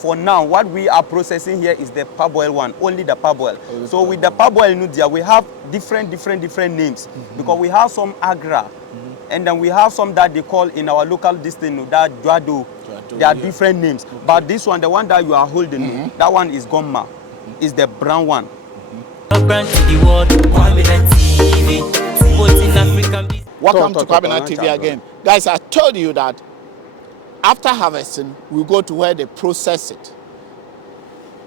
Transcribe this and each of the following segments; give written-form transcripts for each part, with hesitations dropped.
For now, what we are processing here is the parboiled one, only the parboiled. So with the parboiled nudia, we have different names because we have some Acre, and then we have some that they call in our local district that Juado. They are different names. Okay. But this one, the one that you are holding, that one is Gomma, is the brown one. Welcome to Cabinet TV again. Guys, I told you that after harvesting, we go to where they process it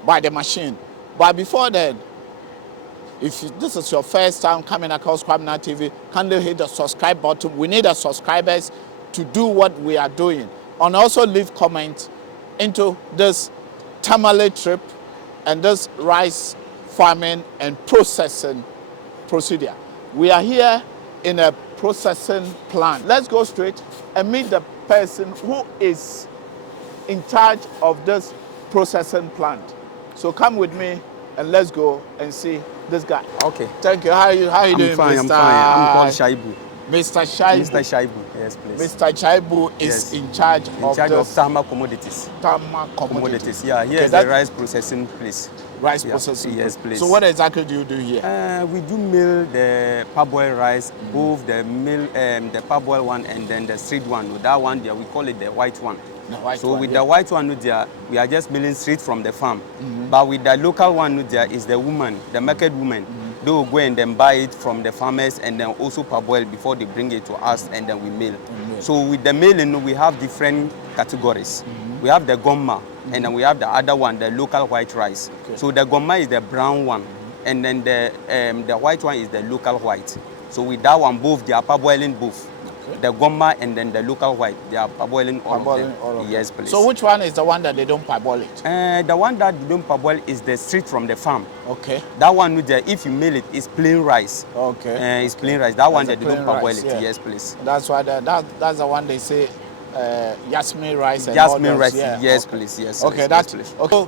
by the machine. But before then, if this is your first time coming across Cabinet TV, kindly hit the subscribe button. We need the subscribers to do what we are doing. And also leave comments into this tamale trip and this rice farming and processing procedure. We are here in a processing plant. Let's go straight and meet the person who is in charge of this processing plant. So come with me and let's go and see this guy. Okay. Thank you. How are you doing, fine, Mr. I'm fine. I'm called Shaibu. Mr. Shaibu. Mr. Shaibu, yes, please. Mr. Shaibu is in charge of Tama Commodities. Tama Commodities. Yeah, here's the rice processing place. Rice processing. Yes, please. So what exactly do you do here? We do mill the parboiled rice, both the parboiled one and then the street one. With that one there, we call it the white one. The white one there, we are just milling straight from the farm. But with the local one there is the woman, the market woman. They will go and then buy it from the farmers and then also parboil before they bring it to us and then we mill. So with the milling, we have different categories. We have the gomma and then we have the other one, the local white rice. Okay. So the gomma is the brown one and then the white one is the local white. So with that one, both they are parboiling both. Okay. The gomma and then the local white, they are parboiling all of them. Yes, please. So which one is the one that they don't parboil it? The one that they don't parboil is the straight from the farm. Okay. That one, if you mill it, it's plain rice. Okay. It's plain rice. That one that they don't parboil it. Yeah. Yes, please. That's why that's the one they say Jasmine rice. And Jasmine rice. Yeah. Yes, please. Yes. Okay, that's please. Okay.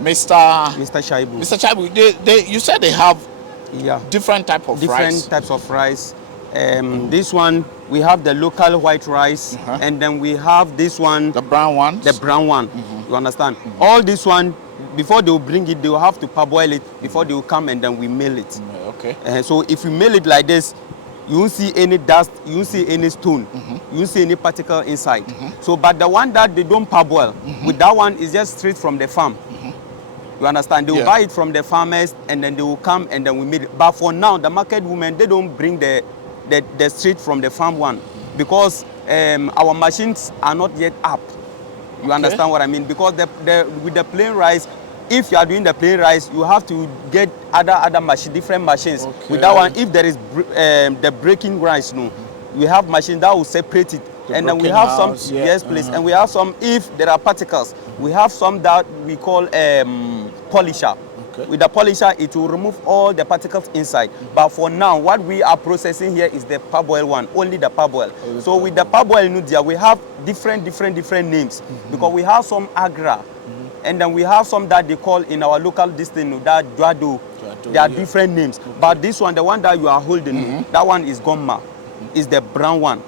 Mr. Shaibu. Mr. Shaibu, you said they have different types of rice. This one, we have the local white rice, and then we have this one, the brown one. The brown one. You understand? All this one, before they will bring it, they will have to parboil it before they will come and then we mill it. Okay. So if you mill it like this, you won't see any dust, you won't see any stone, you won't see any particle inside. So, but the one that they don't parboil, with that one is just straight from the farm. You understand? They will buy it from the farmers and then they will come and then we mill it. But for now, the market women, they don't bring the straight from the farm one because our machines are not yet up. You understand what I mean? Because with the plain rice, if you are doing the plain rice, you have to get other machine, different machines. Okay. With that one, if there is the breaking rice, we have machines that will separate it. And then we have some, yes, please. And we have some, if there are particles, we have some that we call polisher. With the polisher, it will remove all the particles inside. But for now, what we are processing here is the parboiled one, only the parboiled. So with the parboiled nudia, we have different names because we have some Acre, and then we have some that they call in our local district that Juado. They are different names. But this one, the one that you are holding, that one is Gomma, is the brown one.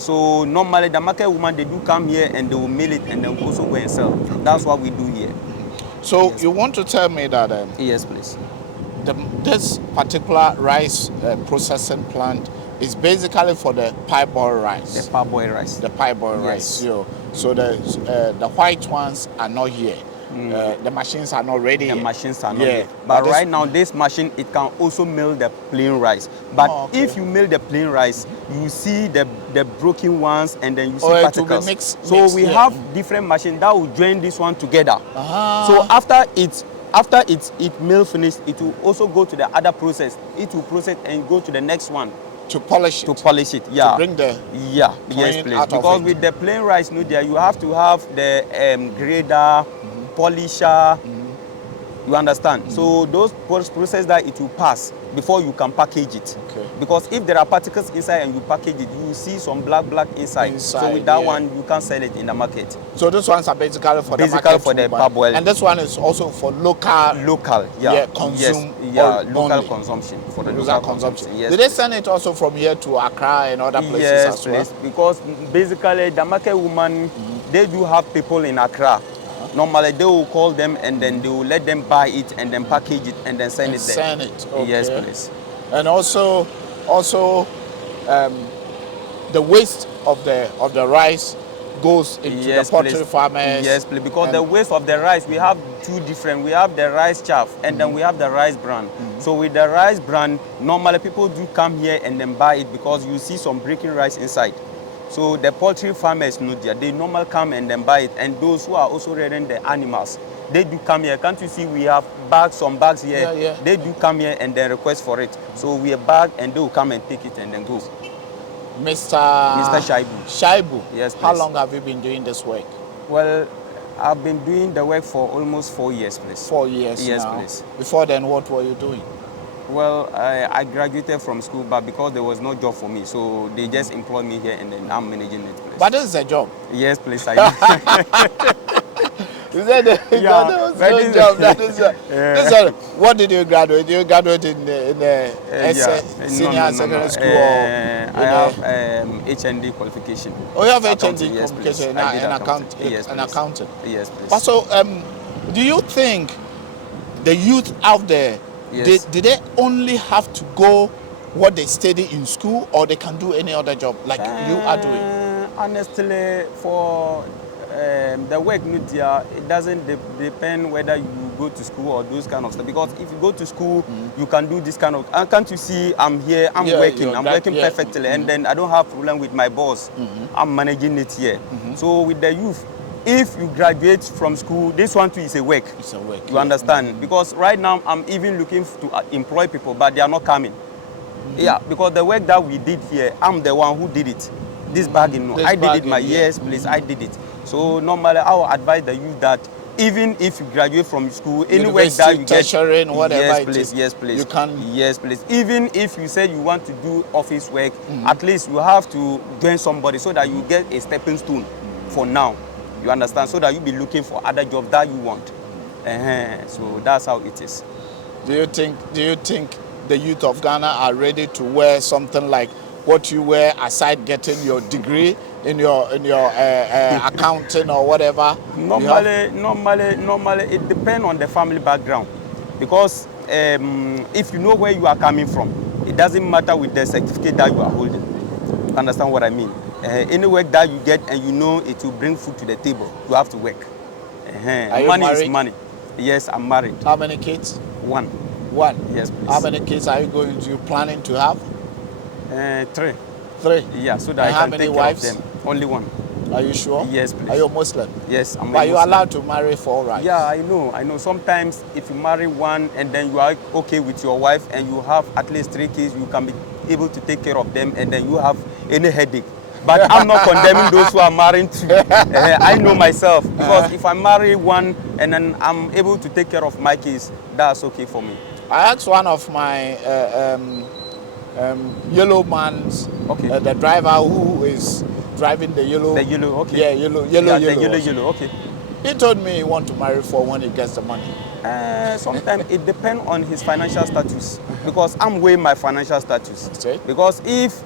So normally the market woman, they do come here and they will mill it and then also go and sell. That's what we do here. So you want to tell me that yes, please. This particular rice processing plant is basically for the parboiled rice. The parboiled rice. The parboiled rice. So the white ones are not here. The machines are not ready. The machines are not here. But right now, this machine, it can also mill the plain rice. But if you mill the plain rice, you see the broken ones and then you see particles. So we have different machines that will join this one together. So after it mill finished, it will also go to the other process. It will process and go to the next one. To polish it. To polish it, yeah. To bring the yes, please. Because with the plain rice, you have to have the grader, polisher. You understand? So those processes that it will pass before you can package it. Because if there are particles inside and you package it, you will see some black inside. So with that one, you can't sell it in the market. So those ones are basically for the market for the parboiled. And this one is also for local, local consumption. For the local consumption. Yes. Do they send it also from here to Accra and other places as well? Yes, because basically the market woman, they do have people in Accra. Normally, they will call them and then they will let them buy it and then package it and then send it there. Send it. Okay. Yes, please. And also, the waste of the rice goes into the poultry farmers. Yes, please. Because the waste of the rice, we have two different. We have the rice chaff and then we have the rice bran. So with the rice bran, normally people do come here and then buy it because you see some breaking rice inside. So the poultry farmers know that they normally come and then buy it. And those who are also rearing the animals, they do come here. Can't you see we have some bags here? Yeah. They do come here and then request for it. So we bag and they will come and take it and then go. Mr. Shaibu. Yes, please. How long have you been doing this work? Well, I've been doing the work for almost 4 years, please. 4 years Yes, now. please. Before then, what were you doing? Well, I graduated from school, but because there was no job for me, so they just employed me here and then I'm managing it, please. But this is a job. Yes, please. I You said that was no job. That is what did you graduate? You graduated in the senior secondary school? I have HND qualification. Oh, you have HND yes, qualification and accounting. Yes, please. But so, do you think the youth out there, did they only have to go what they study in school, or they can do any other job like you are doing? Honestly, for the work, it doesn't depend whether you go to school or those kind of stuff. Because if you go to school, you can do this kind of. Can't you see? I'm here. I'm working. I'm working perfectly, and then I don't have problem with my boss. I'm managing it here. So with the youth, if you graduate from school, this one too is a work. It's a work. You understand? Because right now I'm even looking to employ people, but they are not coming. Yeah, because the work that we did here, I'm the one who did it. This bagging, I did it. Yes, please, I did it. So normally I will advise the youth that even if you graduate from school, any work that you get, whatever yes, please, you can. Yes, please. Even if you say you want to do office work, at least you have to join somebody so that you get a stepping stone for now. You understand? So that you be looking for other jobs that you want. So that's how it is. Do you think the youth of Ghana are ready to wear something like what you wear aside getting your degree in your accounting or whatever? Normally, it depends on the family background, because if you know where you are coming from, it doesn't matter with the certificate that you are holding. Understand what I mean? Any work that you get and you know it will bring food to the table, you have to work. Are you money married? Is money. Yes, I'm married. How many kids? One. Yes, please. How many kids are you planning to have? 3. 3. Yeah, so that I can take care of them. Only one. Are you sure? Yes, please. Are you a Muslim? Yes, I'm a Muslim. But you're allowed to marry 4 wives? Yeah, I know. Sometimes if you marry one and then you are okay with your wife and you have at least 3 kids, you can be able to take care of them and then you have any headache. But I'm not condemning those who are married too. I know myself, because if I marry one and then I'm able to take care of my kids, that's okay for me. I asked one of my yellow mans, the driver who is driving the yellow. The yellow, okay. Yeah, yellow. The yellow, okay. He told me he wants to marry 4 when he gets the money. Sometimes it depends on his financial status, because I'm weighing my financial status. Okay. Because if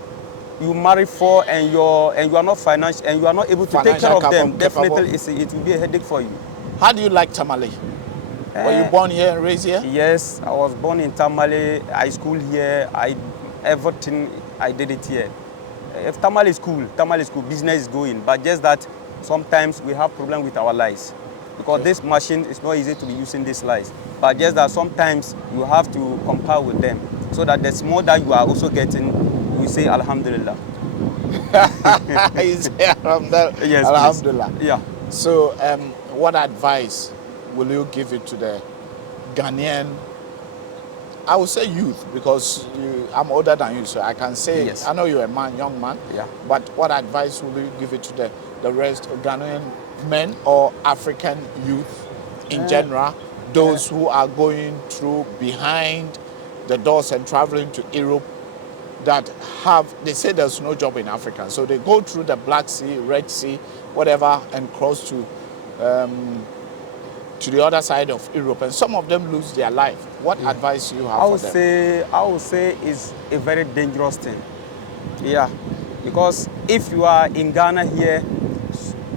you marry 4 and you are not financial and you are not able to take care of them, definitely it will be a headache for you. How do you like Tamale? Were you born here and raised here? Yes, I was born in Tamale. I schooled here. Everything I did it here. If Tamale is cool, business is going. But just that sometimes we have problem with our lives, because this machine is not easy to be using this lives. But just that sometimes you have to compare with them, so that the small that you are also getting, you say Alhamdulillah. You say Alhamdulillah. Yes, Alhamdulillah. Please. Yeah. So, what advice will you give it to the Ghanaian? I would say youth, because I'm older than you, so I can say, yes. I know you're a man, young man. Yeah. But what advice will you give it to the rest of Ghanaian men or African youth in general, those who are going through behind the doors and traveling to Europe, that they say there's no job in Africa. So they go through the Black Sea, Red Sea, whatever, and cross to the other side of Europe, and some of them lose their life. What advice do you have for them? I would say it's a very dangerous thing. Yeah, because if you are in Ghana here,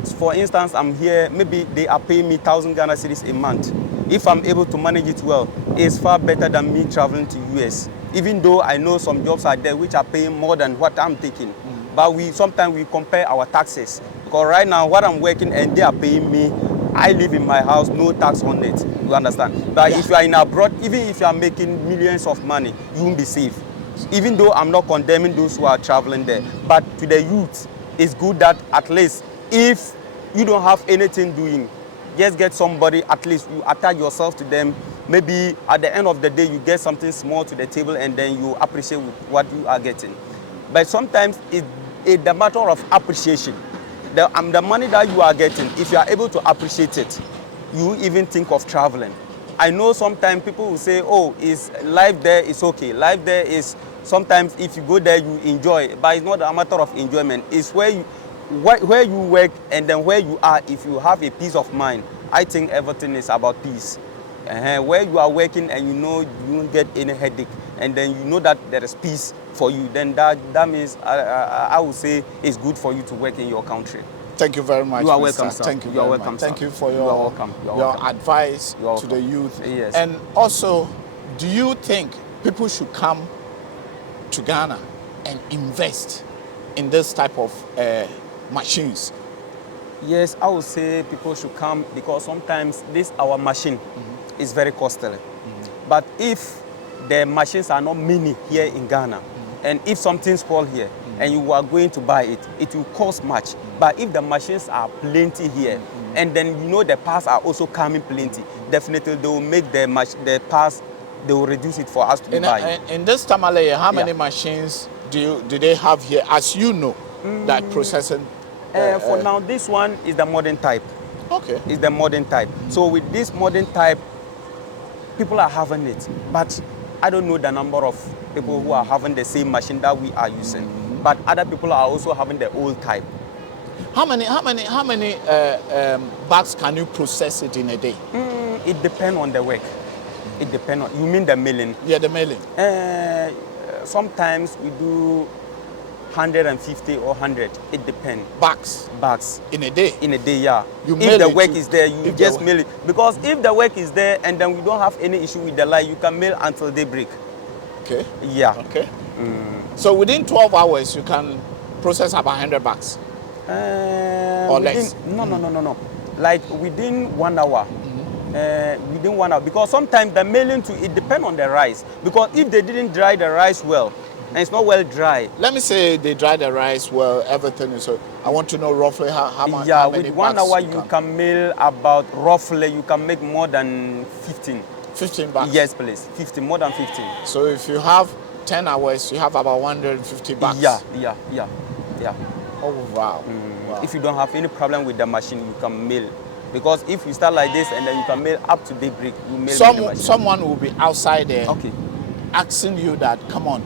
for instance, I'm here, maybe they are paying me 1,000 Ghana cedis a month. If I'm able to manage it well, it's far better than me traveling to US. Even though I know some jobs are there which are paying more than what I'm taking. But sometimes we compare our taxes. Because right now, what I'm working and they are paying me, I live in my house, no tax on it. You understand? But if you are in abroad, even if you are making millions of money, you won't be safe. Even though I'm not condemning those who are traveling there. But to the youth, it's good that at least if you don't have anything doing, just get somebody, at least you attach yourself to them. Maybe at the end of the day, you get something small to the table and then you appreciate what you are getting. But sometimes it's the matter of appreciation. The money that you are getting, if you are able to appreciate it, you even think of traveling. I know sometimes people will say, oh, is life there is okay. Life there is, sometimes if you go there, you enjoy. But it's not a matter of enjoyment. It's where you work and then where you are. If you have a peace of mind, I think everything is about peace. Where you are working and you know you won't get any headache, and then you know that there is peace for you, then that means I would say it's good for you to work in your country. Thank you very much. You are welcome, sir. Thank you. You are welcome, much. Thank sir. you for You are welcome. You are your welcome. advice You are to the youth. Yes. And also, do you think people should come to Ghana and invest in this type of machines? Yes, I would say people should come because sometimes this our machine is very costly. But if the machines are not many here in Ghana, and if something spoils here and you are going to buy it, it will cost much. But if the machines are plenty here, and then you know the parts are also coming plenty, definitely they will make the parts, they will reduce it for us to be buying. In this Tamale, how many machines do they have here, as you know, that processing? For now, this one is the modern type. Okay. It's the modern type. So with this modern type, people are having it. But I don't know the number of people who are having the same machine that we are using. But other people are also having the old type. How many bags can you process it in a day? It depends on the work. It depends on, you mean the milling? Yeah, the milling. Sometimes we do 150 or 100. It depends. Bags. In a day? In a day, yeah. If the work is there, you just mill it. Because if the work is there and then we don't have any issue with the line, you can mill until daybreak. Okay. Yeah. Okay. So within 12 hours, you can process about 100 bags? Or less? No. Like within 1 hour. Within 1 hour. Because sometimes the milling too, it depends on the rice. Because if they didn't dry the rice well, and it's not well dry. Let me say they dry the rice well, everything is so. I want to know roughly how much. Yeah, with 1 hour you can mill about roughly, you can make more than 15. 15 bags? Yes, please. 15, more than 15. So if you have 10 hours, you have about 150 bags? Yeah. Oh, wow. Wow. If you don't have any problem with the machine, you can mill. Because if you start like this and then you can mill up to daybreak, you mill with the machine. Someone will be outside there okay, asking you that, come on,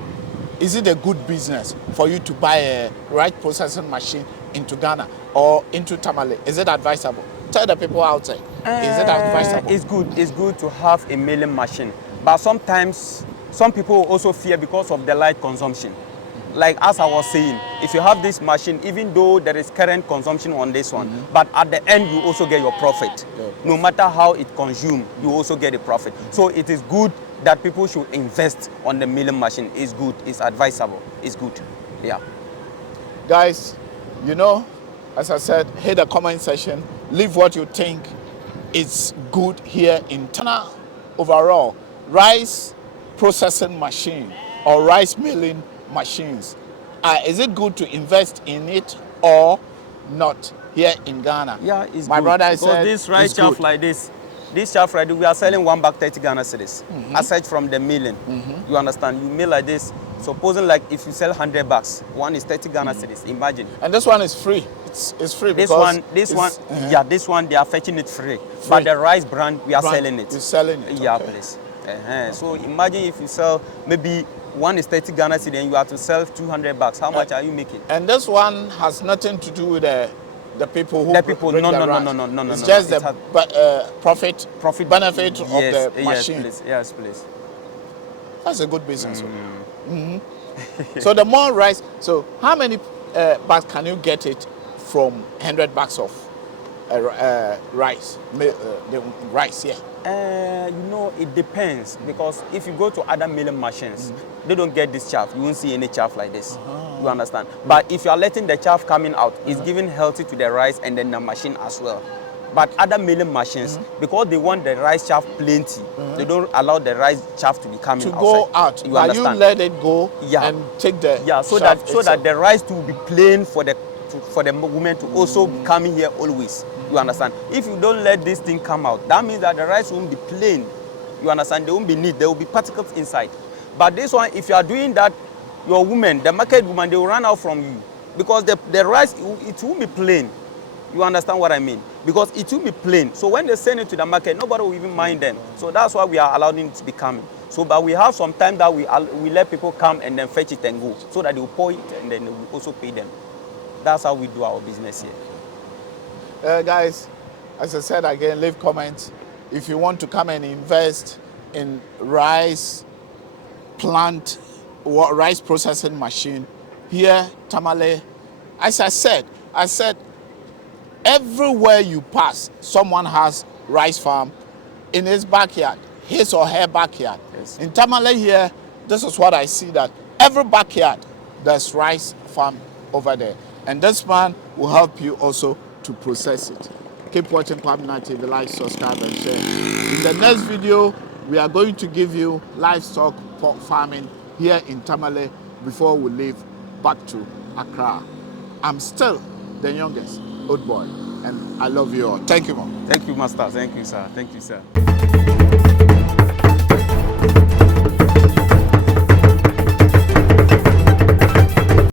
is it a good business for you to buy a rice processing machine into Ghana or into Tamale? Is it advisable? Tell the people outside. Is it advisable? It's good to have a milling machine. But sometimes, some people also fear because of the light consumption. Like as I was saying, if you have this machine, even though there is current consumption on this one, but at the end you also get your profit. No matter how it consumes, you also get a profit. So it is good that people should invest on the milling machine. It's good, it's advisable, it's good. Yeah. Guys, you know, as I said, hit the comment section, leave what you think is good here in Tana overall. Rice processing machine or rice milling machines. Is it good to invest in it or not here in Ghana? Yeah, it's My good. brother said this rice chaff like this chaff right, we are selling 1 bag 30 Ghana cedis. Aside from the milling, you understand? You mill like this. Supposing like if you sell 100 bags, one is 30 Ghana cedis. Imagine. And this one is free. It's free. This one they are fetching it free. But the rice brand we are selling it. You're selling it. Yeah, okay. please. So imagine if you sell maybe one is 30 Ghana cedis and you have to sell 200 bags. How much are you making? And this one has nothing to do with the people who no. It's just the profit benefit of the machine. Yes, please. That's a good business. So the more rice. So how many bags can you get it from 100 bags of rice? The rice, yeah. You know, it depends, because if you go to other milling machines, they don't get this chaff. You won't see any chaff like this. You understand? But if you are letting the chaff coming out, it's giving healthy to the rice and then the machine as well. But other milling machines, because they want the rice chaff plenty, they don't allow the rice chaff to be coming to outside. go out. You But understand? you let it go Yeah. and take the so chaff that itself. the rice to be plain for the women to also be coming here always. You understand? If you don't let this thing come out, that means that the rice won't be plain. You understand? There won't be neat. There will be particles inside. But this one, if you are doing that, your woman, the market woman, they will run out from you, because the rice, it won't be plain. You understand what I mean? Because it will be plain. So when they send it to the market, nobody will even mind them. So that's why we are allowing it to be coming. So, but we have some time that we let people come and then fetch it and go, so that they will pour it and then they will also pay them. That's how we do our business here. Guys, as I said again, leave comments. If you want to come and invest in rice plant or rice processing machine, here, Tamale, as I said, everywhere you pass, someone has rice farm in his backyard, his or her backyard. Yes. In Tamale here, this is what I see, that every backyard, there's rice farm over there. And this man will help you also to process it. Keep watching Kwabena TV, like, subscribe, and share. In the next video, we are going to give you livestock pork farming here in Tamale before we leave back to Accra. I'm still the youngest old boy, and I love you all. Thank you, Mom. Thank you, Master. Thank you, sir. Thank you, sir.